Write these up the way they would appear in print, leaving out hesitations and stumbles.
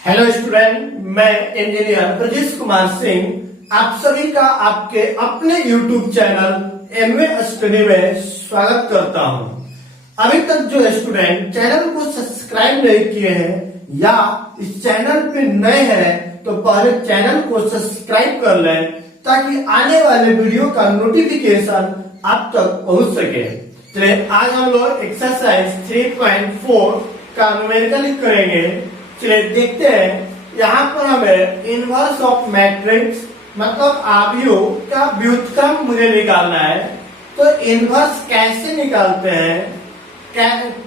Hello student, मैं engineer Brajesh Kumar Singh आप सभी का आपके अपने यूट्यूब चैनल एमए स्टडी में स्वागत करता हूं। अभी तक जो स्टूडेंट चैनल को सब्सक्राइब नहीं किए हैं या इस चैनल पे नए हैं तो पहले चैनल को सब्सक्राइब कर लें ताकि आने वाले वीडियो का नोटिफिकेशन आप तक पहुंच सके। चलिए आज हम लोग एक्सरसाइज 3.4 का न्यूमेरिकल करेंगे। चलिए देखते हैं। यहाँ पर हमें इनवर्स ऑफ मैट्रिक्स मतलब आव्यूह का व्युत्क्रम मुझे निकालना है। तो इनवर्स कैसे निकालते हैं,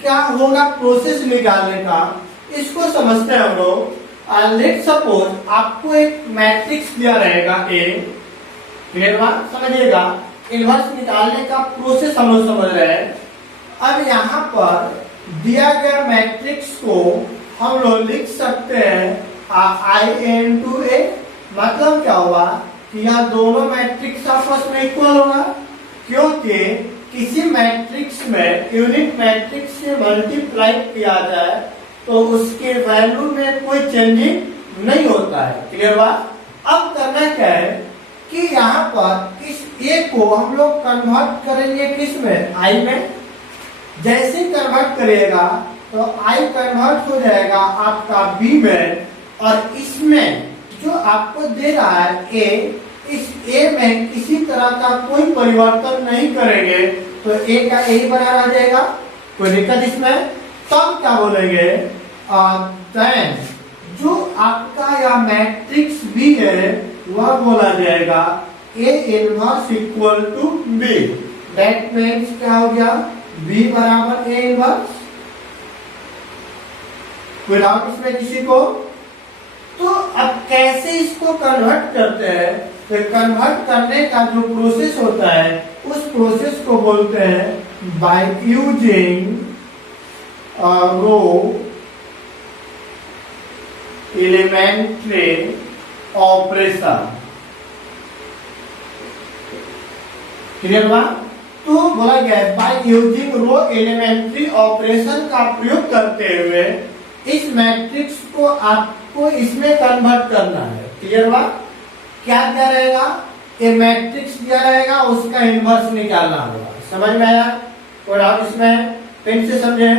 क्या होगा प्रोसेस निकालने का, इसको समझते हैं हम लोग। लेट सपोज आपको एक मैट्रिक्स दिया रहेगा ए, क्लियर बात समझिएगा। इनवर्स निकालने का प्रोसेस हम लोग समझ रहे हैं। अब यहाँ पर दिया गया मैट्रिक्स को हम लोग लिख सकते हैं I/A, मतलब क्या हुआ कि यहाँ दोनों मैट्रिक्स आपस में इक्वल होगा, क्योंकि किसी मैट्रिक्स में यूनिट मैट्रिक्स से मल्टीप्लाई किया जाए तो उसके वैल्यू में कोई चेंजिंग नहीं होता है। क्लियर बात। अब करना क्या है कि यहाँ पर इस ए को हम लोग कन्वर्ट करेंगे किस में, आई में। जैसे कन्वर्ट करिएगा तो I कन्वर्ट हो जाएगा आपका B में, और इसमें जो आपको दे रहा है A, इस A में किसी तरह का कोई परिवर्तन नहीं करेंगे तो A का A ही बना रह जाएगा, कोई दिक्कत इसमें। तब क्या बोलेंगे, देन जो आपका या मैट्रिक्स B है वह बोला जाएगा A inverse equal to B। That means क्या हो गया, B बराबर A इनवर्स। कोई डाउट इसमें किसी को? तो अब कैसे इसको कन्वर्ट करते हैं, तो कन्वर्ट करने का जो प्रोसेस होता है उस प्रोसेस को बोलते हैं by using row elementary operation. Clear हुआ? तो बोला गया है by using row elementary operation का प्रयोग करते हुए इस मैट्रिक्स को आपको इसमें कन्वर्ट करना है। क्लियर हुआ? क्या दिया रहेगा, ये मैट्रिक्स दिया रहेगा, उसका इनवर्स निकालना होगा। समझ में आया? और आप इसमें फिर से समझे,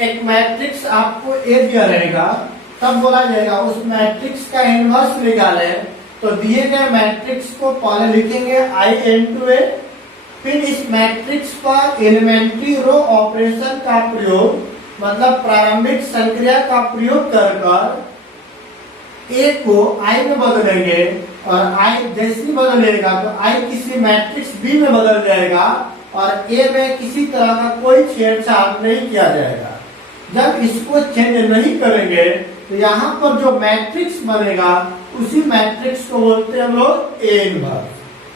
एक मैट्रिक्स आपको ए दिया रहेगा, तब बोला जाएगा उस मैट्रिक्स का इनवर्स निकाले। तो दिए गए मैट्रिक्स को पहले लिखेंगे I/A, फिर इस मैट्रिक्स पर एलिमेंट्री रो ऑपरेशन का प्रयोग मतलब प्रारंभिक संक्रिया का प्रयोग कर ए को आई में बदलेंगे, और आई जैसे बदलेगा तो आई किसी मैट्रिक्स बी में बदल जाएगा और ए में किसी तरह का कोई छेड़छाड़ नहीं किया जाएगा। जब इसको चेंज नहीं करेंगे तो यहाँ पर जो मैट्रिक्स बनेगा उसी मैट्रिक्स को बोलते हैं हम लोग ए इनवर्स।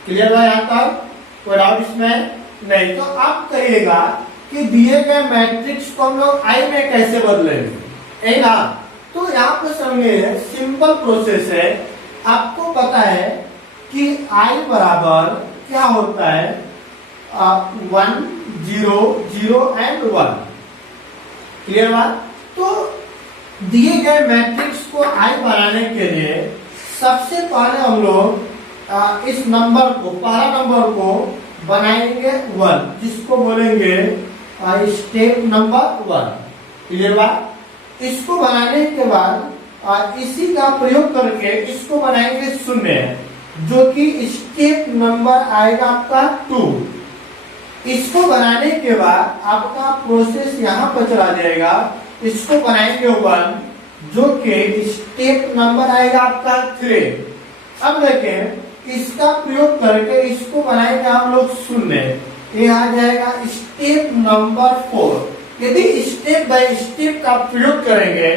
क्लियर है यहाँ तक? कोई डाउट इसमें नहीं? तो आप कहिएगा कि दिए गए मैट्रिक्स को हम लोग आई में कैसे बदलेंगे, है ना? तो यहाँ पर समझिए सिंपल प्रोसेस है। आपको पता है कि आई बराबर क्या होता है, 1 0 0 एंड 1। क्लियर बात? तो दिए गए मैट्रिक्स को आई बनाने के लिए सबसे पहले हम लोग इस नंबर को, पहला नंबर को बनाएंगे 1, जिसको बोलेंगे स्टेप नंबर 1। क्लियर बात? इसको बनाने के बाद इसी का प्रयोग करके इसको बनाएंगे 0, जो कि स्टेप नंबर आएगा आपका 2। इसको बनाने के बाद आपका प्रोसेस यहाँ पर चला जाएगा, इसको बनाएंगे 1, जो कि स्टेप नंबर आएगा आपका 3। अब देखें इसका प्रयोग करके इसको बनाएंगे हम लोग 0, ये आ जाएगा स्टेप नंबर 4। यदि स्टेप बाय स्टेप का प्रयोग करेंगे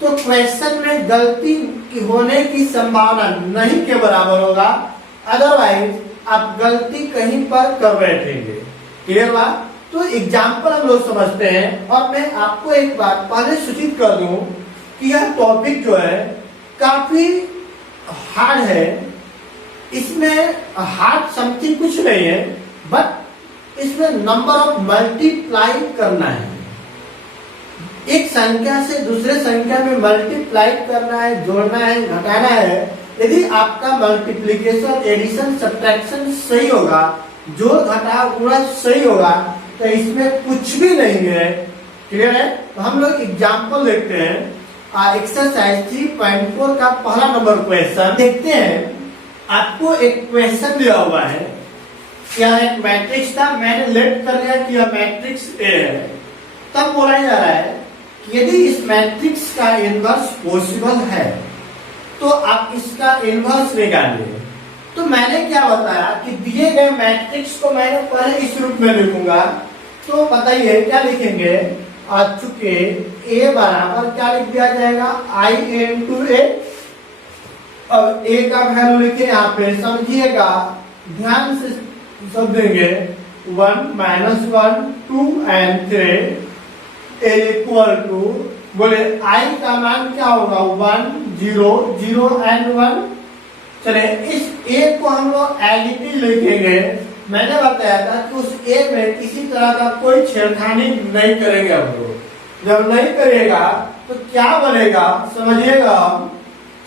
तो क्वेश्चन में गलती होने की संभावना नहीं के बराबर होगा, अदरवाइज आप गलती कहीं पर कर बैठेंगे। क्लियर बात? तो एग्जाम्पल हम लोग समझते हैं, और मैं आपको एक बात पहले सूचित कर दूं कि यह टॉपिक जो है काफी हार्ड है। इसमें हार्ड समथिंग कुछ नहीं है, बट इसमें नंबर ऑफ मल्टीप्लाई करना है। एक संख्या से दूसरे संख्या में मल्टीप्लाई करना है, जोड़ना है, घटाना है, यदि आपका मल्टीप्लिकेशन, एडिशन, सब्ट्रैक्शन सही होगा, जोड़ घटाव गुणा सही होगा, तो इसमें कुछ भी नहीं है। क्लियर है? तो हम लोग एग्जाम्पल देखते हैं। एक्सरसाइज 3.4 का पहला नंबर क्वेश्चन देखते हैं। आपको एक क्वेश्चन दिया हुआ है, क्या एक मैट्रिक्स था, मैंने लेट कर लिया कि यह मैट्रिक्स ए है। तब बोला जा रहा है कि यदि इस मैट्रिक्स का इनवर्स पॉसिबल है तो आप इसका इनवर्स निकालिए। तो मैंने क्या बताया कि दिए गए मैट्रिक्स को मैंने पहले इस रूप में लिखूंगा। तो बताइए क्या लिखेंगे? चूंकि a बराबर क्या लिख दिया जाएगा, i into a। अब a का वैल्यू लिखे यहाँ पे, समझिएगा ध्यान से सब देंगे। 1 -1 2 and 3 इक्वल टू, बोले i का मान क्या होगा? 1 0 0 and 1। चले इस a को हम लोग एज इट इज लिखेंगे। मैंने बताया था कि उस a में किसी तरह का कोई छेड़खानी नहीं करेंगे हम लोग। जब नहीं करेगा तो क्या बनेगा समझिएगा।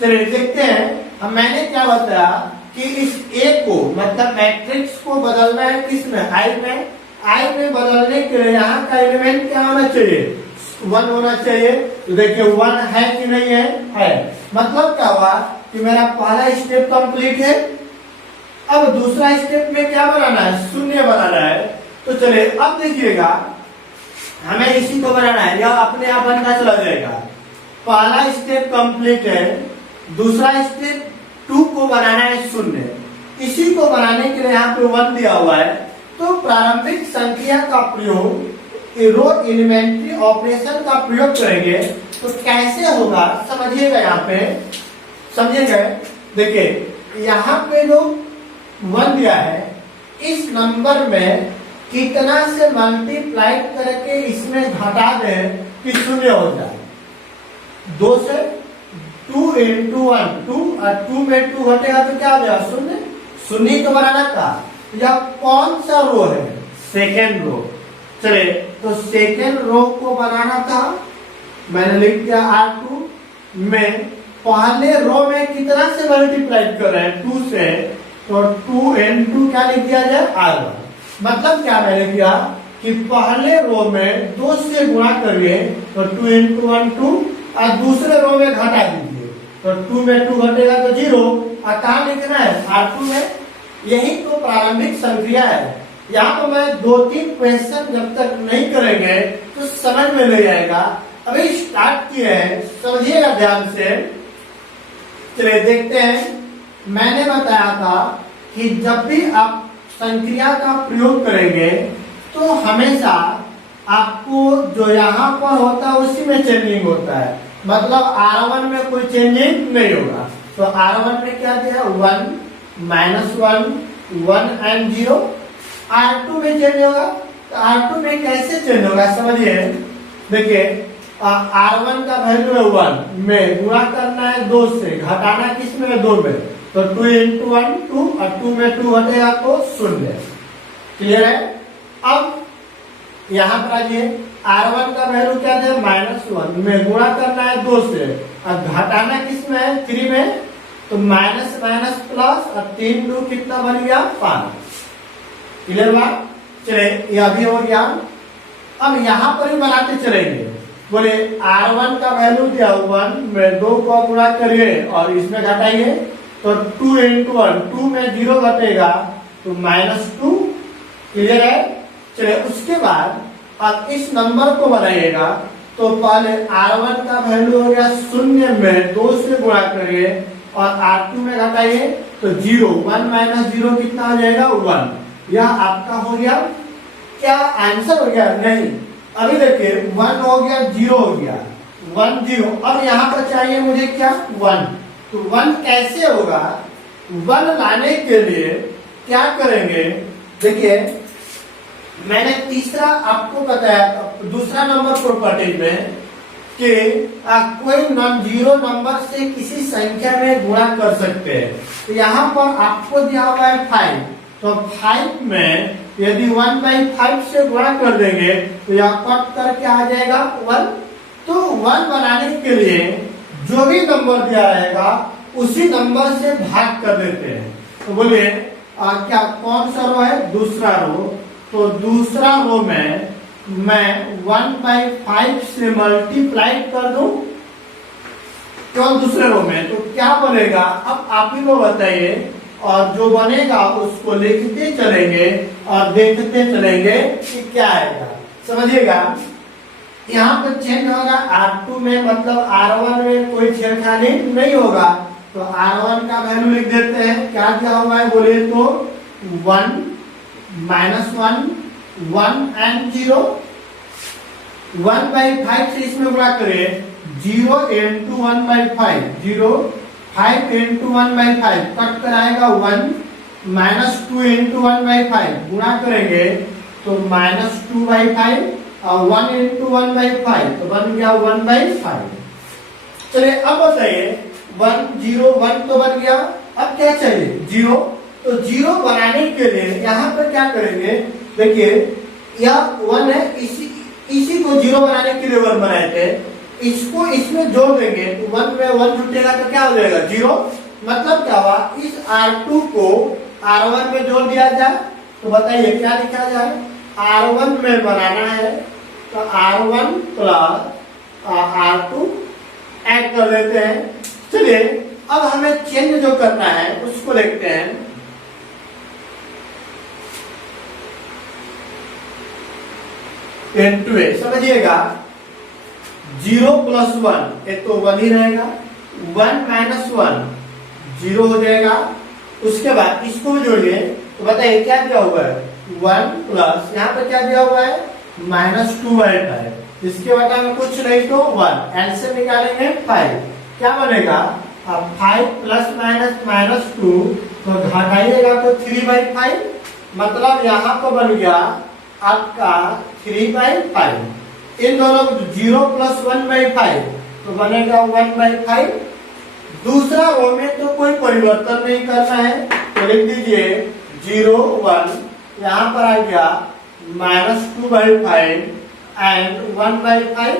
चलिए देखते हैं। मैंने क्या बताया कि इस a को, मतलब मैट्रिक्स को बदलना है किसमें? i में। i में बदलने के लिए यहाँ का एलिमेंट क्या होना चाहिए? 1 होना चाहिए। तो देखिए 1 है कि नहीं है? है। मतलब क्या हुआ कि मेरा पहला स्टेप कंप्लीट है। अब दूसरा स्टेप में क्या बनाना है? शून्य बनाना है। तो चलिए अब देखिएगा, हमें इसी को बनाना है, यह अपने आप बनता चला जाएगा। पहला स्टेप कंप्लीट है, दूसरा स्टेप 2 को बनाना है शून्य। इसी को बनाने के लिए यहाँ पे 1 दिया हुआ है। तो प्रारंभिक संख्या का प्रयोग रो एलिमेंट्री ऑपरेशन का प्रयोग करेंगे। तो कैसे होगा समझिएगा। यहाँ पे समझिएगा, देखिए यहाँ पे जो 1 दिया है, इस नंबर में कितना से मल्टीप्लाई करके इसमें घटा दें कि शून्य हो जाए। 2 से 2 into 1 2, और 2 में 2 घटेगा तो क्या हो जाएगा? शून्य। शून्य तो बनाना था। यह कौन सा रो है? Second row. चले तो सेकेंड रो को बनाना था, मैंने लिख दिया R2 में। पहले रो में कितना से मल्टीप्लाई कर रहे हैं? 2 से। तो 2 into क्या लिख दिया जाए? R1। मतलब क्या मैंने किया कि पहले रो में 2 से गुणा करिए, तो 2 into 1 2, और दूसरे रो में घटा दीजिए। तो 2 में 2 घटेगा तो 0। और कहाँ लिखना है? R2 में। यही तो प्रारंभिक संख्या है। यहाँ पर मैं 2-3 क्वेश्चन जब तक नहीं करेंगे तो समझ में नहीं आएगा। अभी स्टार्ट किए हैं, समझिएगा ध्यान से। चलिए देखते हैं। मैंने बताया था कि जब भी आप संख्या का प्रयोग करेंगे तो हमेशा आपको जो यहाँ पर होता है उसी में चेंजिंग होता है। मतलब R1 में कोई चेंजिंग नहीं होगा। तो R1 में क्या दिया? 1 -1 1 and 0। R2 में चेंज होगा। तो R2 में कैसे चेंज होगा समझिए। देखिए R1 का वैल्यू है 1 में, गुणा करना है 2 से, घटाना किस में? 2 में। तो 2 into 1 2, और 2 में 2 घटेगा तो शून्य। क्लियर है? अब यहाँ पर आइए, R1 का वैल्यू क्या था? -1 में, गुणा करना है 2 से, और घटाना किस में है? 3 में। तो माइनस माइनस प्लस, और 3 2 कितना बन गया? 5। क्लियर बात? चले यह भी हो गया। अब यहाँ पर ही बनाते चलेंगे। बोले R1 का वैल्यू दिया 1 में, 2 को गुणा करिए और इसमें घटाइए। तो 2 into 1 2 में 0 घटेगा तो -2। क्लियर है? चलिए उसके बाद अब इस नंबर को बनाइएगा। तो पहले R1 का वैल्यू हो गया 0 में, 2 से गुणा करिए और R2 में घटाइए तो 0। 1 - 0 कितना हो जाएगा? 1। यह आपका हो गया। क्या आंसर हो गया? नहीं। अभी देखिए 1 हो गया, 0 हो गया, 1 0। अब यहाँ पर चाहिए मुझे क्या? 1। तो 1 कैसे होगा? 1 लाने के लिए क्या करेंगे? देखिए मैंने तीसरा आपको बताया, दूसरा नंबर प्रॉपर्टी में कि कोई जीरो नंबर से किसी संख्या में गुणा कर सकते हैं। तो यहाँ पर आपको दिया हुआ है 5। तो 5 में यदि 1/5 से गुणा कर देंगे तो यह कट करके आ जाएगा 1। तो 1 बनाने के लिए जो भी नंबर दिया रहेगा उसी नंबर से भाग कर देते हैं। तो बोलिए क्या कौन सा रो है? दूसरा रो। तो दूसरा रो में मैं 1/5 से मल्टीप्लाई कर दूं क्यों दूसरे रो में, तो क्या बनेगा अब आप ही को बताइए, और जो बनेगा उसको लिखते चलेंगे और देखते चलेंगे कि क्या आएगा। समझिएगा यहाँ पर चेंज होगा R2 में, मतलब R1 में कोई छेड़खानी नहीं होगा। तो R1 का वैल्यू लिख देते हैं। क्या क्या होगा है बोलिए तो 1 -1 1 एंड 0। 1/5 से इसमें गुणा करें 0 into 1/5 0 5 into 1/5 कट कर आएगा 1 -2 into 1/5 गुणा करेंगे तो -2/5 और 1 into 1/5 तो बन गया 1/5। चलिए अब बताइए 1 0 1 तो बन गया। अब क्या चाहिए? 0। तो 0 बनाने के लिए यहाँ पर क्या करेंगे? देखिए यह 1 है, इसी को 0 बनाने के लिए 1 बनाए थे, इसको इसमें जोड़ देंगे तो 1 में 1 जुटेगा तो क्या हो जाएगा? 0। मतलब क्या हुआ? इस R2 को R1 में जोड़ दिया जाए। तो बताइए क्या लिखा जाए? R1 में बनाना है तो R1 प्लस R2 ऐड कर देते हैं। चलिए अब हमें चेंज जो करना है उसको लिखते हैं। N2 है, समझिएगा 0 + 1 एक तो 1 ही रहेगा, 1 - 1 0 हो जाएगा। उसके बाद इसको भी जोड़िए तो बताइए क्या दिया हुआ है? 1 प्लस यहाँ पर क्या दिया हुआ है? -2/5। इसके बाद में कुछ नहीं तो 1 एलसीएम निकालेंगे 5। क्या बनेगा? अब 5 ± -2 तो घटाइएगा तो 3/5, मतलब यहाँ पर बन गया आपका 3/5। इन दोनों 0 + 1/5 तो बनेगा 1/5। दूसरा रो में तो कोई परिवर्तन नहीं करना है तो लिख दीजिए 0 1 यहाँ पर आ गया -2/5 एंड 1/5।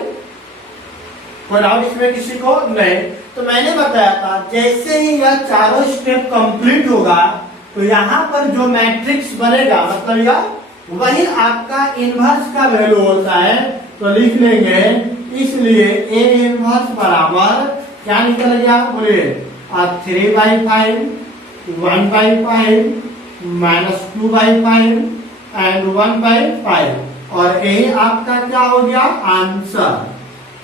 कोई डाउट इसमें किसी को नहीं? तो मैंने बताया था जैसे ही यह चारों स्टेप कंप्लीट होगा तो यहाँ पर जो मैट्रिक्स बनेगा मतलब यह वही आपका इनवर्स का वैल्यू होता है। तो लिख लेंगे, इसलिए A इनवर्स बराबर क्या निकल गया? बोलिए 3/5 1/5 -2/5 एंड 1/5 और यही आपका क्या हो गया? आंसर।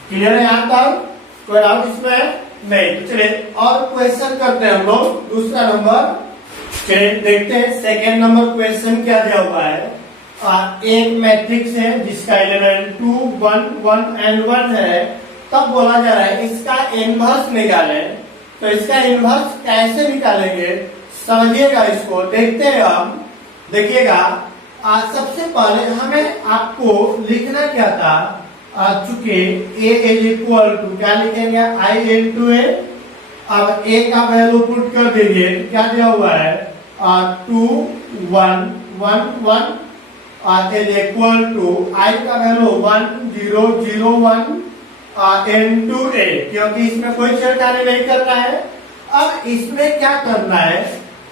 क्लियर है यहाँ तक? कोई डाउट इसमें नहीं? तो चलिए और क्वेश्चन करते हैं हम लोग। दूसरा नंबर चलिए देखते हैं सेकेंड नंबर क्वेश्चन क्या दिया हुआ है। एक मैट्रिक्स है जिसका एलिमेंट 2 1 1 एंड 1 है। तब बोला जा रहा है इसका इनवर्स निकालें। तो इसका इनवर्स कैसे निकालेंगे समझिएगा, इसको देखते हैं हम। देखिएगा सबसे पहले हमें आपको लिखना क्या था? चूंकि A = क्या लिखेंगे? I × A। अब A का वैल्यू पुट कर दीजिए तो क्या दिया हुआ है? 2 1 1 1 I का वैल्यू 1 0 0 1 × A, क्योंकि इसमें कोई छेड़खानी नहीं करना है। अब इसमें क्या करना है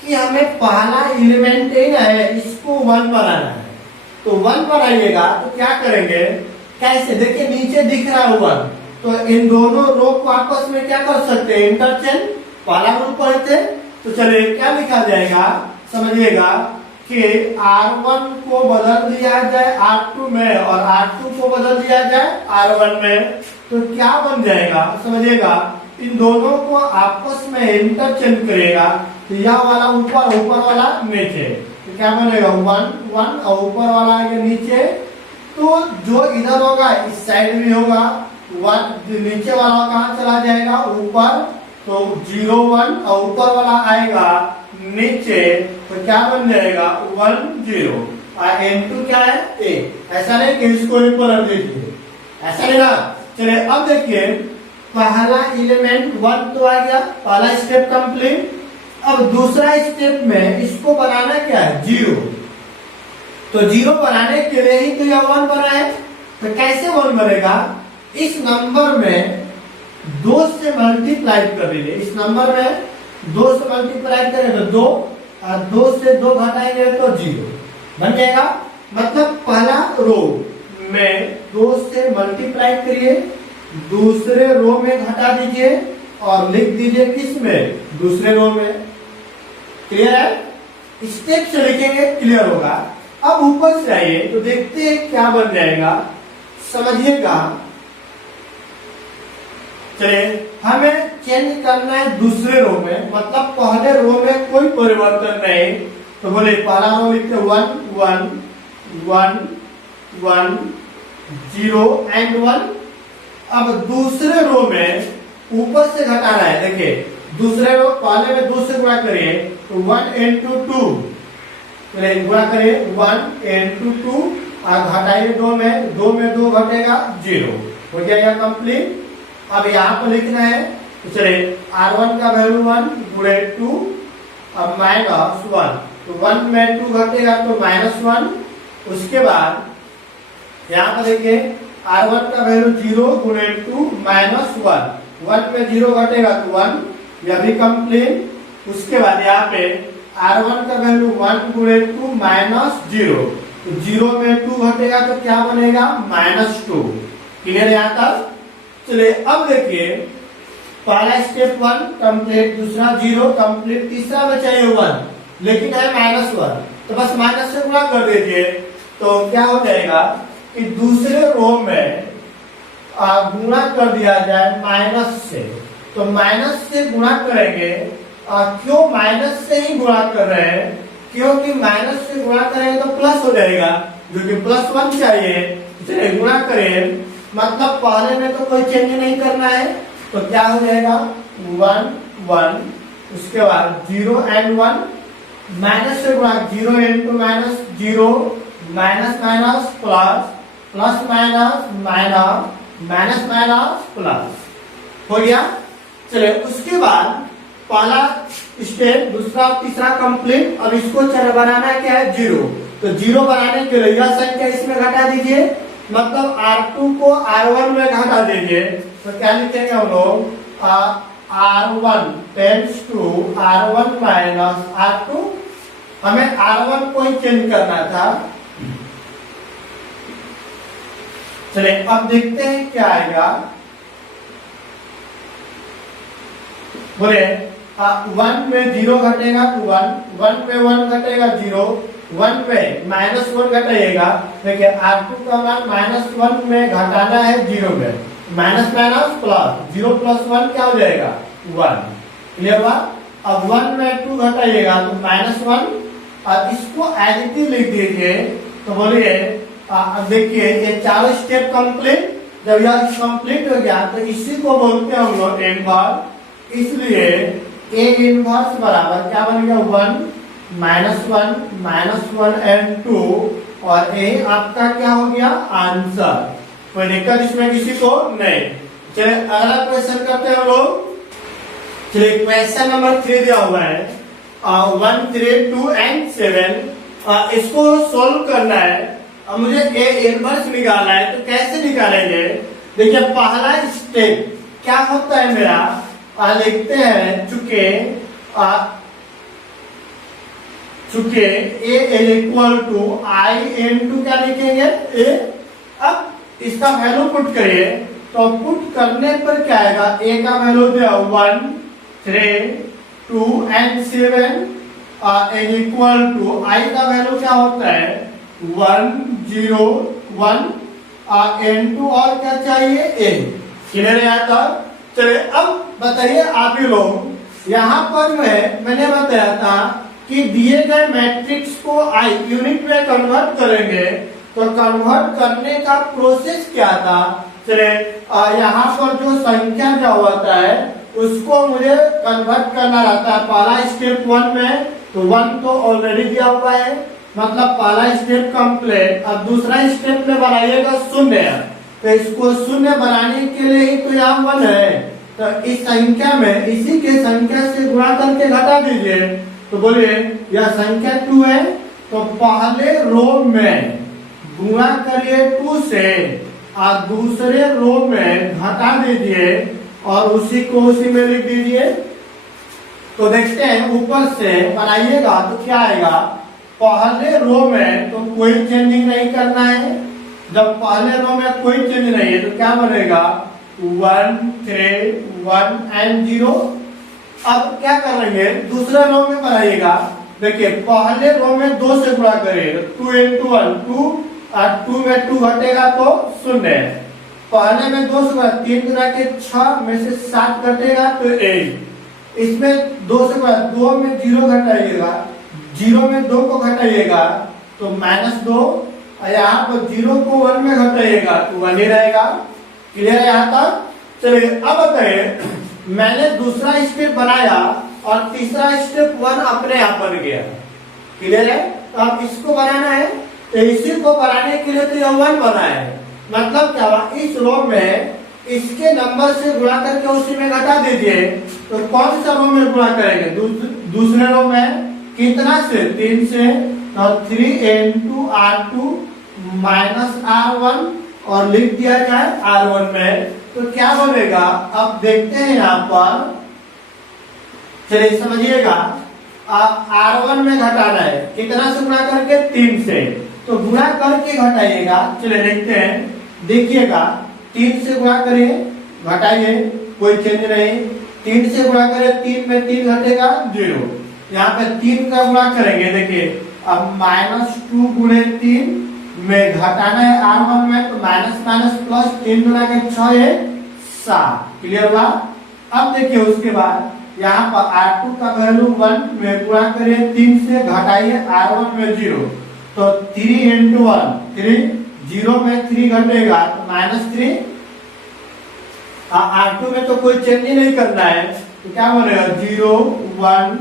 कि हमें पहला एलिमेंट है इसको 1 बनाना है। तो 1 बनाइएगा तो क्या करेंगे? कैसे? देखिए नीचे दिख रहा है 1, तो इन दोनों रो को आपस में क्या कर सकते हैं? इंटरचेंज। पहला रो पढ़ते तो चलिए क्या लिखा जाएगा समझिएगा कि R1 को बदल दिया जाए R2 में और R2 को बदल दिया जाए R1 में, तो क्या बन जाएगा समझिएगा? इन दोनों को आपस में इंटरचेंज करेगा तो यह वाला ऊपर ऊपर वाला नीचे, तो क्या बनेगा? 1 1 और ऊपर वाला आगे नीचे। तो जो इधर होगा इस साइड में होगा 1, नीचे वाला कहाँ चला जाएगा? ऊपर। तो 0 1 और ऊपर वाला आएगा नीचे, तो क्या बन जाएगा? 1 0 और N2 क्या है? A। ऐसा नहीं कि इसको ऊपर रख दीजिए, ऐसा नहीं ना। चलिए अब देखिए पहला एलिमेंट 1 तो आ गया, पहला स्टेप कंप्लीट। अब दूसरा स्टेप में इसको बनाना क्या है? 0। तो 0 बनाने के लिए ही तो यह 1 बना है। तो कैसे 1 बनेगा? इस नंबर में 2 से मल्टीप्लाई कर दीजिए। इस नंबर में 2 से मल्टीप्लाई करें तो 2, और 2 से 2 घटाएंगे तो 0 बन जाएगा। मतलब पहला रो में 2 से मल्टीप्लाई करिए, दूसरे रो में घटा दीजिए और लिख दीजिए किस में, दूसरे रो में। क्लियर है? स्टेप से लिखेंगे क्लियर होगा। अब ऊपर से आइए तो देखते हैं क्या बन जाएगा, समझिएगा। चलिए हमें चेंज करना है दूसरे रो में, मतलब पहले रो में कोई परिवर्तन नहीं। तो बोले पहला रो लिखते 1 1 1 1 0 एंड 1। अब दूसरे रो में ऊपर से घटाना है। देखिए दूसरे रो पहले में 2 से गुणा करिए तो 1 into 2, गुणा करिए 1 into 2 और घटाइए 2 में 2 घटेगा 0, हो जाएगा कंप्लीट। अब यहाँ पर लिखना है तो चलिए R1 का वैल्यू 1 गुणे 2 अब माइनस 1, तो 1 में 2 घटेगा तो -1। उसके बाद यहाँ पर देखिए R1 का वैल्यू 0 गुणे 2 -1, 1 में 0 घटेगा तो 1, यह भी कंप्लीट। उसके बाद यहाँ पे R1 का वैल्यू 1 गुणे 2 -0, तो 0 में 2 घटेगा तो क्या बनेगा -2। क्लियर यहाँ तक? चलिए अब देखिए पहला स्टेप 1 कंप्लीट, दूसरा 0 कंप्लीट, तीसरा में चाहिए 1 लेकिन है -1, तो बस माइनस से गुणा कर दीजिए। तो क्या हो जाएगा कि दूसरे रो में गुणा कर दिया जाए माइनस से, तो माइनस से गुणा करेंगे। क्यों माइनस से ही गुणा कर रहे हैं? क्योंकि माइनस से गुणा करेंगे तो प्लस हो जाएगा, जो कि +1 चाहिए। चलिए गुणा करें, मतलब पहले में तो कोई चेंज नहीं करना है, तो क्या हो जाएगा 1 1, उसके बाद 0 एंड 1, माइनस से गुणा 0 into minus 0, minus minus plus, plus minus minus, minus minus plus, हो गया। चलिए उसके बाद पहला स्टेप, दूसरा तीसरा कंप्लीट। अब इसको बनाना है क्या है 0, तो 0 बनाने के लिए यह संख्या इसमें घटा दीजिए, मतलब R2 को R1 में घटा दीजिए। तो क्या लिखेंगे हम लोग, R1 tends to R1 minus R2। हमें R1 को ही चेंज करना था। चलिए अब देखते हैं क्या आएगा। बोले 1 में 0 घटेगा तो 1, 1 में 1 घटेगा 0, 1 में -1 घटाइएगा। देखिए R2 का मान -1 में घटाना है 0 में, माइनस माइनस प्लस, 0 + 1 क्या हो जाएगा 1। क्लियर बात? अब 1 में 2 घटाइएगा तो -1, और इसको एडिटिव लिख दीजिए। तो बोलिए देखिए ये चारों स्टेप कंप्लीट। जब यह कंप्लीट हो गया तो इसी को बोलते हैं हम लोग इनवर्स। इसलिए A इनवर्स बराबर क्या बनेगा 1 -1 एंड 2, और ये आपका क्या हो गया आंसर। कोई दिक्कत इसमें किसी को नहीं। चलिए अगला क्वेश्चन करते हैं हम लोग। चलिए क्वेश्चन नंबर 3 दिया हुआ है 1 3 2 एंड 7। इसको सोल्व करना है। अब मुझे A इनवर्स निकालना है, तो कैसे निकालेंगे? देखिए पहला स्टेप क्या होता है मेरा, लिखते हैं चुके A equal to I into क्या लिखेंगे A। अब इसका वैल्यू पुट करिए, तो पुट करने पर क्या आएगा, A का वैल्यू दिया 1 3 2 एंड 7 इक्वल टू I का वैल्यू क्या होता है 1 0 1 into और क्या चाहिए A। क्लियर है तक? चलिए अब बताइए आप ही लोग, यहाँ पर मैंने बताया था कि दिए गए मैट्रिक्स को I यूनिट में कन्वर्ट करेंगे, तो कन्वर्ट करने का प्रोसेस क्या था। चलिए यहाँ पर जो संख्या जो होता है उसको मुझे कन्वर्ट करना रहता है। पहला स्टेप 1 में, तो 1 तो ऑलरेडी दिया हुआ है, मतलब पहला स्टेप कंप्लीट। अब दूसरा स्टेप में बनाइएगा 0, तो इसको 0 बनाने के लिए ही तो यहाँ 1 है, तो इस संख्या में इसी के संख्या से गुणा करके घटा दीजिए। तो बोलिए यह संख्या 2 है, तो पहले रो में गुणा करिए 2 से, दूसरे रो में घटा दीजिए और उसी को उसी में लिख दीजिए। तो देखते हैं ऊपर से बनाइएगा तो क्या आएगा। पहले रो में तो कोई चेंजिंग नहीं करना है। जब पहले रो में कोई चेंज नहीं है तो क्या बनेगा 1 3 1 and 0। अब क्या करेंगे दूसरे रो में बनाइएगा। देखिए पहले रो में 2 से गुणा करिए 2 into 1 2 और 2 में 2 घटेगा तो 0। पहले में 2 से गुणा 3 गुणा के 6 में से 7 घटेगा तो 8। इसमें 2 से गुणा 2 में 0 घटाइएगा 0 में 2 को घटाइएगा तो -2 और यहाँ पर 0 को 1 में घटाइएगा तो 1 ही रहेगा। क्लियर है यहाँ तक। चलिए अब बताइए मैंने दूसरा स्टेप बनाया और तीसरा स्टेप 1 अपने आप बन गया। क्लियर है। तो अब इसको बनाना है तो इसी को बनाने के लिए तो यह 1 बना है। मतलब क्या हुआ इस रो में इसके नंबर से गुणा करके उसी में घटा दीजिए। तो कौन सा रो में गुणा करेंगे दूसरे रो में कितना से 3 से तो 3 into R2 minus R1 और लिख दिया जाए R1 में तो क्या बनेगा। अब देखते हैं यहाँ पर चलिए समझिएगा। R1 में घटाना है कितना से गुणा करके 3 से तो गुणा करके घटाइएगा। चलिए देखते हैं देखिएगा 3 से गुणा करिए घटाइए कोई चेंज नहीं। 3 से गुणा करिए 3 में 3 घटेगा 0। यहाँ पे 3 का गुणा करेंगे देखिए अब -2 गुणे 3 में घटाना है R1 में तो माइनस माइनस प्लस 3 गुणा के 6 है 7। क्लियर हुआ। अब देखिए उसके बाद यहाँ पर R2 का वैल्यू 1 में गुणा करिए 3 से घटाइए R1 में 0 तो 3 into 1 3 0 में 3 घटेगा तो -3। R2 में तो कोई चेंज ही नहीं करना है तो क्या बनेगा 0 1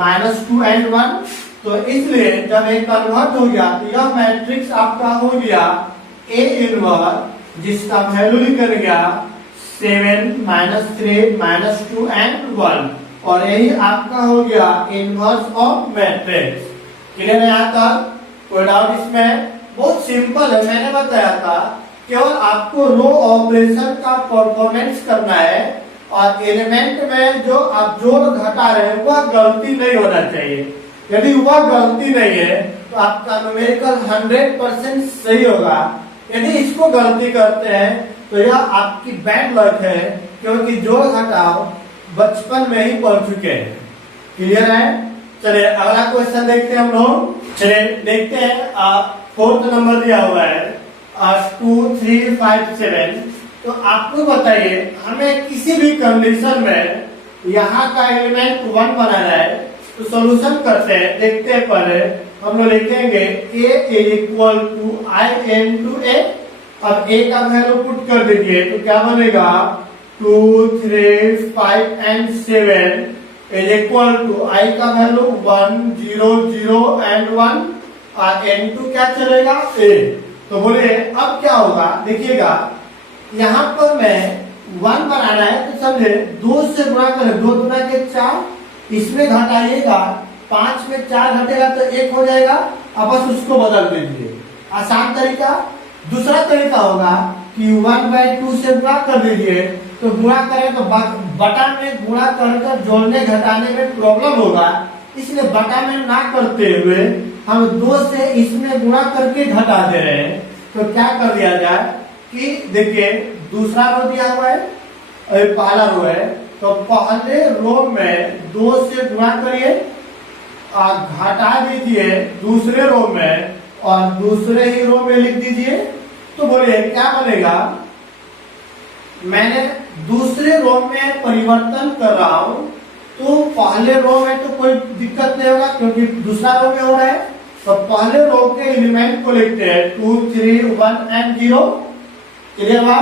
-2 and 1। तो इसलिए जब ये कन्वर्ट हो गया तो यह मैट्रिक्स आपका हो गया A इनवर्स जिसका वैल्यू लिखा गया 7 -3 -2 and 1 और यही आपका हो गया इनवर्स ऑफ मैट्रिक्स। क्लियर है यहाँ तक। कोई डाउट इसमें। बहुत सिंपल है मैंने बताया था केवल आपको रो ऑपरेशन का परफॉर्मेंस करना है और एलिमेंट में जो आप जोड़ घटा रहे हैं वह गलती नहीं होना चाहिए। यदि वह गलती नहीं है तो आपका न्यूमेरिकल 100% सही होगा। यदि इसको गलती करते हैं तो यह आपकी बैड लक है क्योंकि जोड़ घटाव बचपन में ही पढ़ चुके हैं। क्लियर है। चलिए अगला क्वेश्चन देखते हैं हम लोग। चलिए देखते हैं 4th नंबर दिया हुआ है 2 3 5 7। तो आपको बताइए हमें किसी भी कंडीशन में यहाँ का एलिमेंट 1 बनाना है तो सॉल्यूशन करते हैं। देखते हैं पहले हम लोग लिखेंगे A equal to I into A। अब A का वैल्यू पुट कर दीजिए तो क्या बनेगा 2 3 5 and 7 is equal to I का वैल्यू 1 0 0 and 1 और N2 क्या चलेगा A। तो बोले अब क्या होगा देखिएगा यहाँ पर मैं 1 बनाना है तो समझे 2 से गुणा करें 2 गुना के 4 इसमें घटाइएगा 5 में 4 घटेगा तो 1 हो जाएगा। अब बस उसको बदल दीजिए आसान तरीका। दूसरा तरीका होगा कि 1/2 से गुणा कर दीजिए तो गुणा करें तो बटा में गुणा कर जोड़ने घटाने में प्रॉब्लम होगा इसलिए बटा में ना करते हुए हम 2 से इसमें गुणा करके घटा दे रहे हैं। तो क्या कर दिया जाए कि देखिए दूसरा रो दिया हुआ है पहला रो है तो पहले रो में 2 से गुणा करिए और घटा दीजिए दूसरे रो में और दूसरे ही रो में लिख दीजिए। तो बोलिए क्या बनेगा। मैंने दूसरे रो में परिवर्तन कर रहा हूं तो पहले रो में तो कोई दिक्कत नहीं होगा क्योंकि दूसरा रो में हो रहा है। तो पहले रो के एलिमेंट को लिखते हैं 2 3 1 and 0। क्लियर हुआ।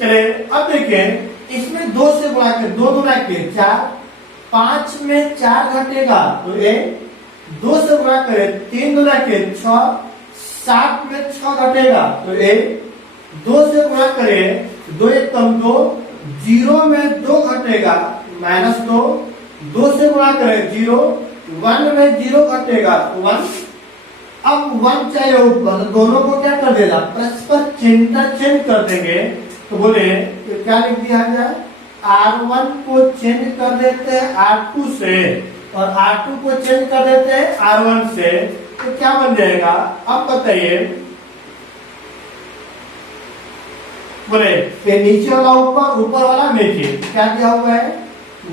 चलिए अब देखिए इसमें 2 से गुणा के 2 गुना के 4 5 में 4 घटेगा तो A। 2 से गुणा करें 3 गुना के 6 7 में 6 घटेगा तो A। 2 से गुणा करें 2 1 कम 2 0 में 2 घटेगा -2। 2 से गुणा करें 0 1 में 0 घटेगा 1। अब 1 चाहिए ऊपर, तो दोनों को क्या कर देगा, परस्पर इंटरचेंज कर देंगे। तो बोले तो क्या लिख दिया जाए, R1 को चेंज कर देते हैं R2 से और R2 को चेंज कर देते हैं R1 से, तो क्या बन जाएगा। अब बताइए, बोले ये नीचे वाला ऊपर, ऊपर वाला नीचे, क्या दिया हुआ है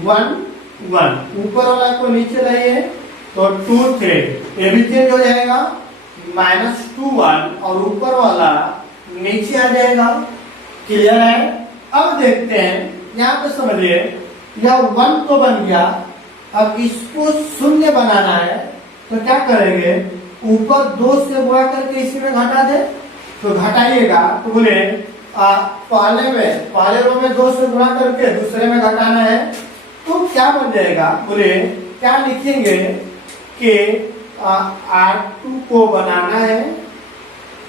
1 1, ऊपर वाला को नीचे लाइए तो 2 3, ये भी चेंज हो जाएगा -2 1 और ऊपर वाला नीचे आ जाएगा। क्लियर है। अब देखते हैं यहाँ पे, समझिए यह 1 तो बन गया, अब इसको शून्य बनाना है तो क्या करेंगे, ऊपर 2 से गुणा करके इसी में घटा दे, तो घटाइएगा। तो बोले पहले रो में 2 से गुणा करके दूसरे में घटाना है, तो क्या बन जाएगा, बोले क्या लिखेंगे कि R2 को बनाना है,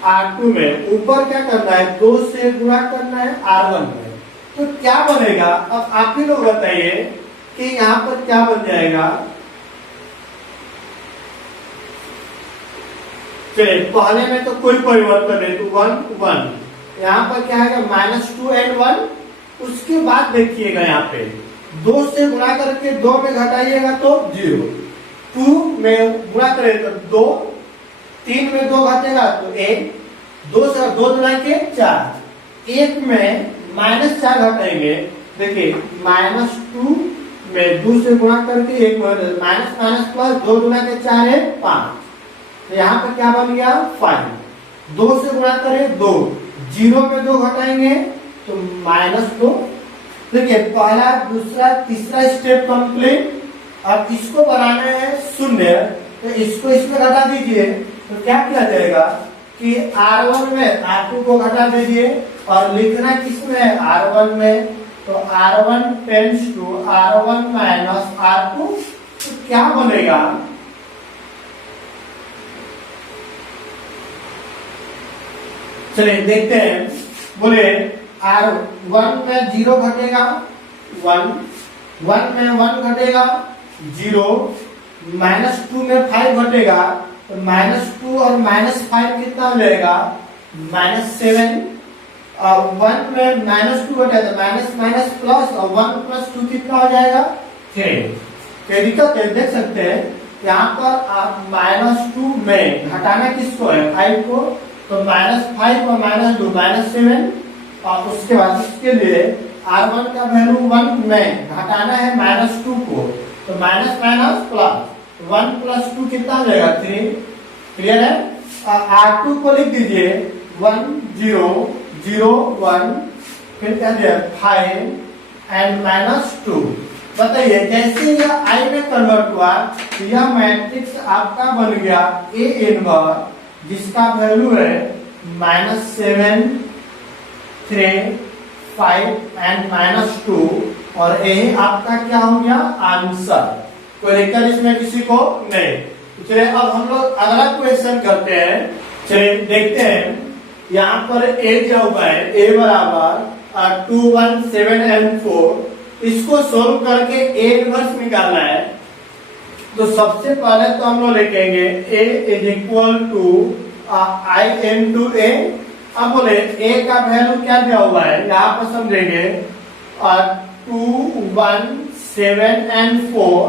R2 में ऊपर क्या करना है, 2 से गुणा करना है R1 में, तो क्या बनेगा। अब आप ही लोग बताइए कि यहाँ पर क्या बन जाएगा। चलिए पहले में तो कोई परिवर्तन नहीं, तो 1 1, यहाँ पर क्या है -2 and 1, उसके बाद देखिएगा यहाँ पे 2 से गुणा करके 2 में घटाइएगा तो 0, 2 में गुणा करें तो 2, 3 में 2 घटेगा तो 1, 2 से 2 गुणा के 4, 1 में -4 घटाएंगे। देखिए -2 में 2 से गुणा करके 1 माइनस माइनस प्लस 2 गुणा के 4 है 5, तो यहाँ पर क्या बन गया 5, 2 से गुणा करें 2, 0 में 2 घटाएंगे तो -2। देखिए पहला दूसरा तीसरा स्टेप कंप्लीट। अब इसको बनाना है शून्य, तो इसको इसमें घटा दीजिए, तो क्या किया जाएगा कि R1 में R2 को घटा दीजिए और लिखना किसमें है R1 में, तो R1 tends to R1 minus R2, तो क्या बनेगा, चलिए देखते हैं। बोले R1 में 0 घटेगा 1, 1 में 1 घटेगा 0, -2 में 5 घटेगा तो -2 और -5 कितना हो जाएगा -7, और 1 में -2 घटेगा तो माइनस माइनस प्लस, और 1 + 2 कितना हो जाएगा 3। क्या दिक्कत है, देख सकते हैं यहाँ पर आप -2 में घटाना किसको है 5 को, तो -5 और -2 -7, और उसके बाद इसके लिए R1 का वैल्यू 1 में घटाना है -2 को, तो माइनस माइनस प्लस 1 + 2 कितना हो जाएगा 3। क्लियर है। R2 को लिख दीजिए 1 0 0 1, फिर क्या दिया 5 एंड -2। बताइए जैसे यह I में कन्वर्ट हुआ, यह मैट्रिक्स आपका बन गया A इनवर्स, जिसका वैल्यू है -7 3 5 एंड -2, और ये आपका क्या हो गया आंसर। कोई दिक्कत इसमें किसी को नहीं। चलिए अब हम लोग अगला क्वेश्चन करते हैं। चलिए देखते हैं, यहाँ पर A दिया हुआ है, A बराबर 2 1 7 and 4, इसको सोल्व करके A इनवर्स निकालना है। तो सबसे पहले तो हम लोग लिखेंगे A = I into A। अब बोले A का वैल्यू क्या दिया हुआ है, यहाँ पर समझेंगे 2 1 7 and 4,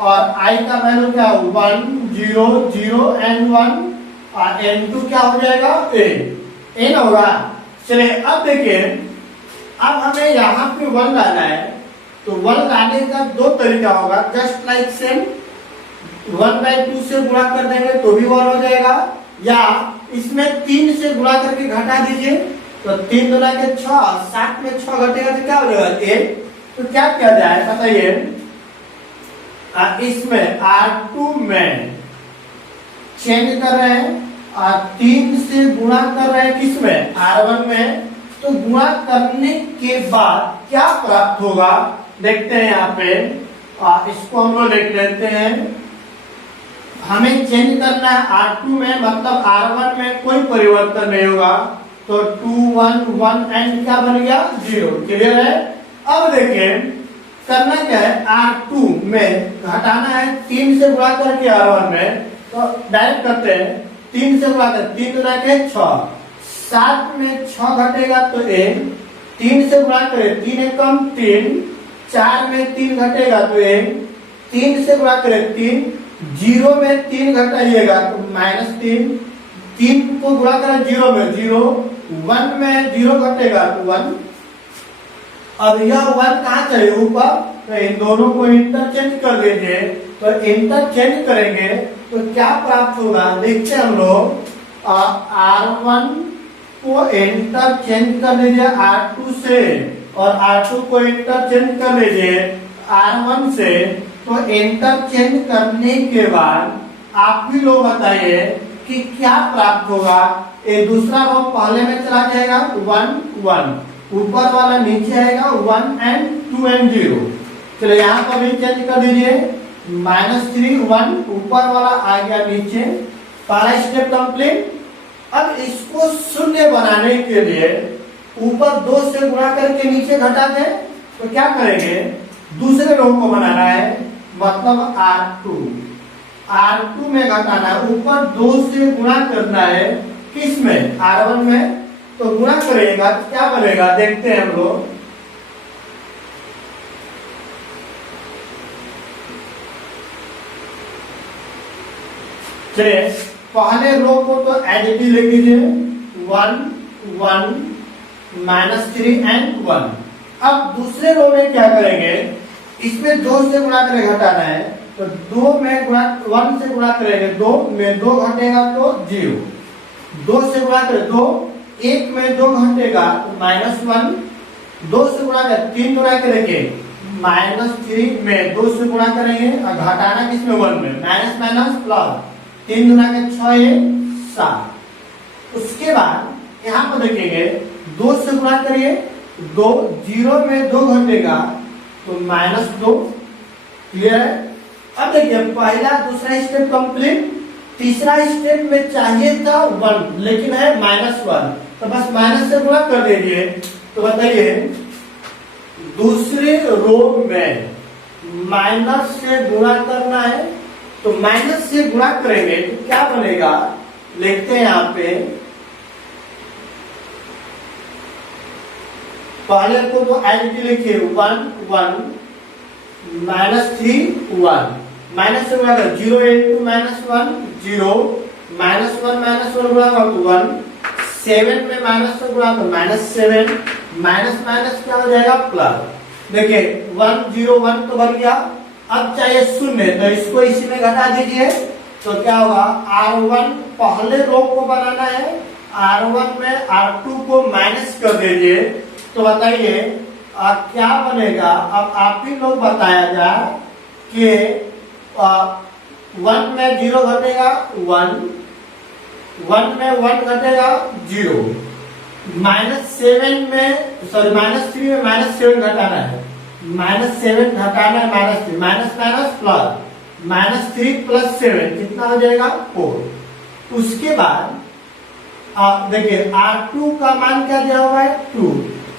और I का वैल्यू क्या 1 0 0 and 1, और N2 क्या हो जाएगा N होगा। चलिए अब देखिए, अब हमें यहाँ पे 1 लाना है, तो 1 लाने का 2 तरीका होगा, जस्ट लाइक सेम 1/2 से गुणा कर देंगे तो भी 1 हो जाएगा, या इसमें 3 से गुणा करके घटा दीजिए, तो 3 गुना के 6, 7 में 6 घटेगा तो क्या हो जाएगा 1। तो क्या किया जाए बताइए, इसमें R2 में चेंज कर रहे हैं और 3 से गुणा कर रहे हैं किसमें R1 में, तो गुणा करने के बाद क्या प्राप्त होगा देखते हैं यहाँ पे। इसको हम लोग लिख लेते हैं, हमें चेंज करना है R2 में, मतलब R1 में कोई परिवर्तन नहीं होगा, तो 2 1 1 एंड क्या बन गया 0। क्लियर है। अब देखिए करना क्या है, R2 में घटाना है 3 से गुणा करके R1 में, तो डायरेक्ट करते हैं 3 से गुणा करें, 3 गुना के 6, 7 में 6 घटेगा तो 1, 3 से गुणा करें, 3 एकम 3, 4 में 3 घटेगा तो 1, 3 से गुणा करें 3, 0 में 3 घटाइएगा तो -3, 3 को गुणा करें 0 में 0, 1 में 0 घटेगा तो 1। अब यह 1 कहाँ चाहिए ऊपर, तो इन दोनों को इंटरचेंज कर दीजिए। तो इंटरचेंज करेंगे तो क्या प्राप्त होगा, देखते हैं हम लोग। R1 को इंटरचेंज कर लीजिए R2 से, और R2 को इंटरचेंज कर लीजिए R1 से। तो इंटरचेंज करने के बाद आप भी लोग बताइए कि क्या प्राप्त होगा। ये दूसरा रो पहले में चला जाएगा 1 1, ऊपर वाला नीचे आएगा 1 and 2 and 0। चलो यहाँ पर भी चेंज कर दीजिए, -3 1, ऊपर वाला आ गया नीचे, पहला स्टेप कंप्लीट। अब इसको शून्य बनाने के लिए ऊपर 2 से गुणा करके नीचे घटा दें। तो क्या करेंगे, दूसरे रो को बनाना है, मतलब R2 में घटाना है, ऊपर 2 से गुणा करना है, किस में, R1 में। तो गुणा करेगा तो क्या बनेगा, देखते हैं हम लोग। चलिए पहले रो को तो एज इट इज लिख दीजिए, 1 1 -3 and 1। अब दूसरे रो में क्या करेंगे, इसमें 2 से गुणा करके घटाना है। तो 2 में गुणा 1 से गुणा करेंगे, 2 में 2 घटेगा तो 0, 2 से गुणा करें 2, 1 में 2 घटेगा तो -1, 2 से गुणा करें 3 गुणा करेंगे -3 में 2 से गुणा करेंगे, और घटाना किसमें 1 में, माइनस माइनस प्लस, 3 गुना के 6 7। उसके बाद यहाँ पर देखेंगे 2 से गुणा करिए 2, 0 में 2 घटेगा तो -2। क्लियर है। अब देखिए पहला दूसरा स्टेप कंप्लीट। तीसरा स्टेप में चाहिए था 1 लेकिन है -1, तो बस माइनस से गुणा कर दीजिए। तो बताइए दूसरे रो में माइनस से गुणा करना है, तो माइनस से गुणा करेंगे तो क्या बनेगा, लिखते हैं यहाँ पे। पहले को तो एज लिखिए 1 1 -3 1, माइनस से गुणा कर 0 into -1 0, -1 गुणा कर 1, 7 में माइनस से गुणा कर -7, माइनस माइनस क्या हो जाएगा प्लस। देखिए 1 0 1 तो बन गया। अब चाहिए शून्य, तो इसको इसी में घटा दीजिए। तो क्या होगा, R1 पहले रो को बनाना है, R1 में R2 को माइनस कर दीजिए। तो बताइए क्या बनेगा। अब आप ही लोग बताया जाए कि 1 में 0 घटेगा 1, 1 में 1 घटेगा 0, -7 में -3 में -7 घटाना है, -7 घटाना है -3, माइनस माइनस प्लस, -3 + 7 कितना हो जाएगा 4। उसके बाद आप देखिए R2 का मान क्या दिया हुआ है 2,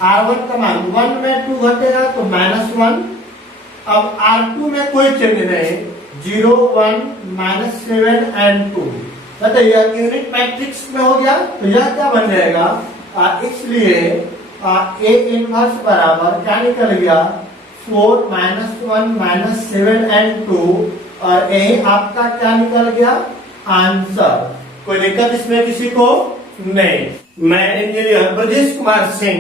R1 का मान 1 में 2 घटेगा तो -1। अब R2 में कोई चेंज नहीं, 0 1 -7 and 2। बताइए यूनिट मैट्रिक्स में हो गया। तो यह क्या बन जाएगा, इसलिए A इनवर्स बराबर क्या निकल गया 4 -1 -7 and 2, और यही आपका क्या निकल गया आंसर। कोई दिक्कत इसमें किसी को नहीं। मैं इंजीनियर ब्रजेश कुमार सिंह,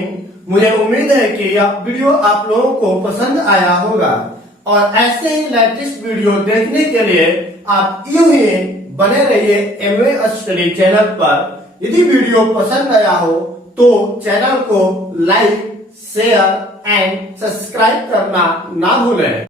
मुझे उम्मीद है कि यह वीडियो आप लोगों को पसंद आया होगा, और ऐसे ही लेटेस्ट वीडियो देखने के लिए आप यूं ही बने रहिए MA स्टडी चैनल पर। यदि वीडियो पसंद आया हो तो चैनल को लाइक शेयर एंड सब्सक्राइब करना ना भूलें।